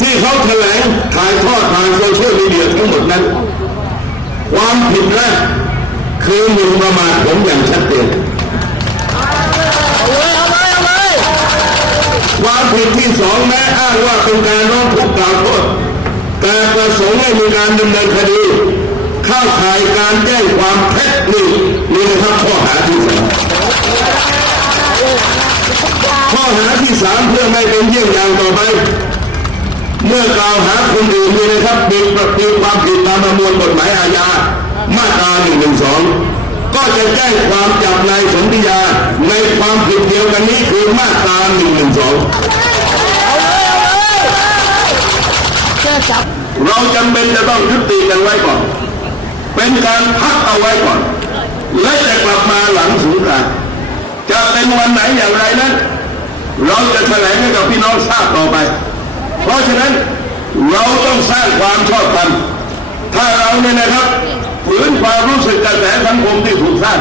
ที่เขาแถลงถ่ายทอดผ่านโซเชียลมีเดียทั้งหมดนั้น ความผิดแรกคือหมิ่นประมาทผมอย่างชัดเจนเอาเลยเอาเลยเอาเลยความผิดที่สองแม้อ้างว่าเป็นการร้องทุกข์กล่าวโทษแต่ประสงค์ให้มีการดำเนินคดีเข้าข่ายการแจ้งความเท็จนี่นี่นะครับข้อหาที่สามข้อหาที่สามเพื่อไม่เป็นเยี่ยงอย่างต่อไป เมื่อกล่าวหาคนอื่นนี่นะครับมีมีความผิดตามประมวลกฎหมายอาญามาตรา1นึก็จะแจ้งความจับนายสนธิยาในความผิดเดียวกันนี้คือมาตรา1นึเอาเลยเอาเลยแค่จับเราจำเป็นจะต้องยุติกันไว้ก่อน เป็นการพักเอาไว้ก่อน และจะกลับมาหลังสงกรานต์จะเป็นวันไหนอย่างไรนั้นเราจะแถลงให้กับพี่น้องทราบต่อไปเพ ราะฉะนั้นเราต้องสร้างความชอบธรรมถ้าเราเนี่ยนะครับฝืนความรู้สึกกระแสสังคมที่ถูกสร้าง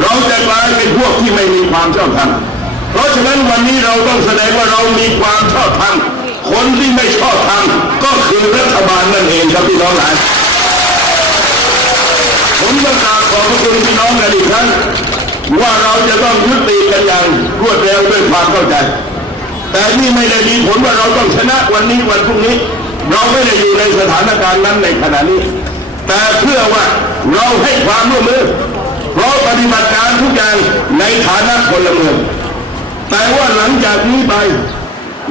เราจะกลายเป็นพวกที่ไม่มีความชอบธรรมเพราะฉะนั้นวันนี้เราต้องแสดงว่าเรามีความชอบธรรมคนที่ไม่ชอบธรรมก็คือรัฐบาลนั่นเองครับพี่น้องหลายผมต้องกราบขอบพระคุณพี่น้องกันอีกครั้งว่าเราจะต้องยุติกันอย่างรวดเร็วด้วยความเข้าใจ แต่นี่ไม่ได้มีผลว่าเราต้องชนะวันนี้วันพรุ่งนี้ เราไม่ได้อยู่ในสถานการณ์นั้นในขณะนี้ แต่เพื่อว่าเราให้ความร่วมมือเพราะปฏิบัติการทุกอย่างในฐานะพลเมืองแต่ว่าหลังจากนี้ไป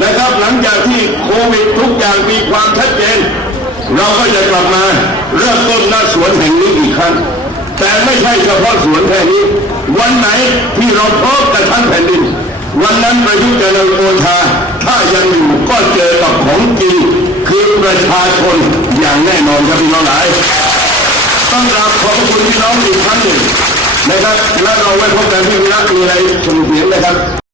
นะครับหลังจากที่โควิดทุกอย่างมีความชัดเจน เราก็จะกลับมาเริ่มต้นหน้าสวนแห่งนี้อีกครั้ง แต่ไม่ใช่เฉพาะสวนแค่นี้ วันไหนที่เราพบกันทั้งแผ่นดิน วันนั้นประยุทธ์เจริญโอชาถ้ายังอยู่ก็เจอกับของจริงคือประชาชนอย่างแน่นอนครับพี่น้องหลายต้องกราบขอบคุณพี่น้องอีกครั้งหนึ่งนะครับ และเราไว้พบกันที่วิรักมีอะไรส่งเสียงนะครับ